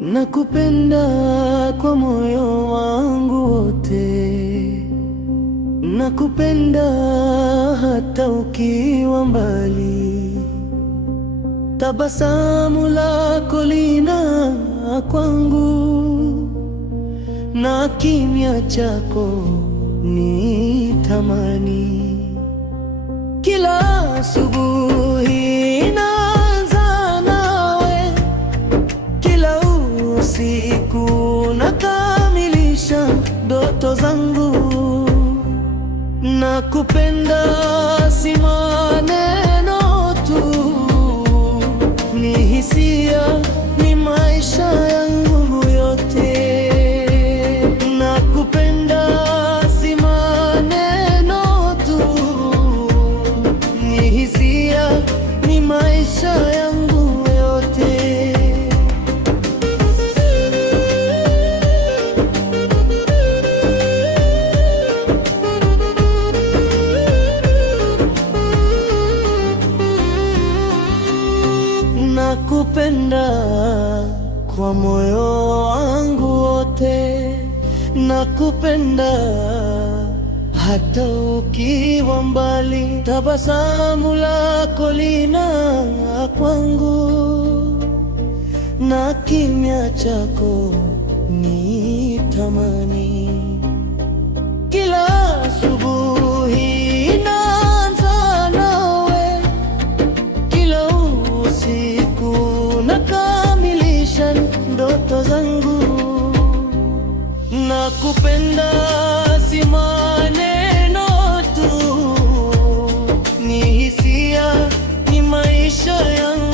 Nakupenda kwa moyo wangu wote, nakupenda hata ukiwa mbali. Tabasamu lako linang'aa kwangu, na kimya chako ni tamani. Kila asubuhi inaanza nawe, kila usiku nakamilisha ndoto zangu. Nakupenda si maneno tu, ni hisia, ni maisha yangu yote. Nakupenda si maneno tu, ni hisia, ni maisha yangu yote. Nakupenda kwa moyo wangu wote, nakupenda hata ukiwa mbali. Tabasamu lako linang'aa kwangu, na kimya chako ni tamani. Kila asubuhi inaanza nawe, kila usiku nakamilisha ndoto zangu. Nakupenda si maneno tu, ni hisia, ni maisha yangu.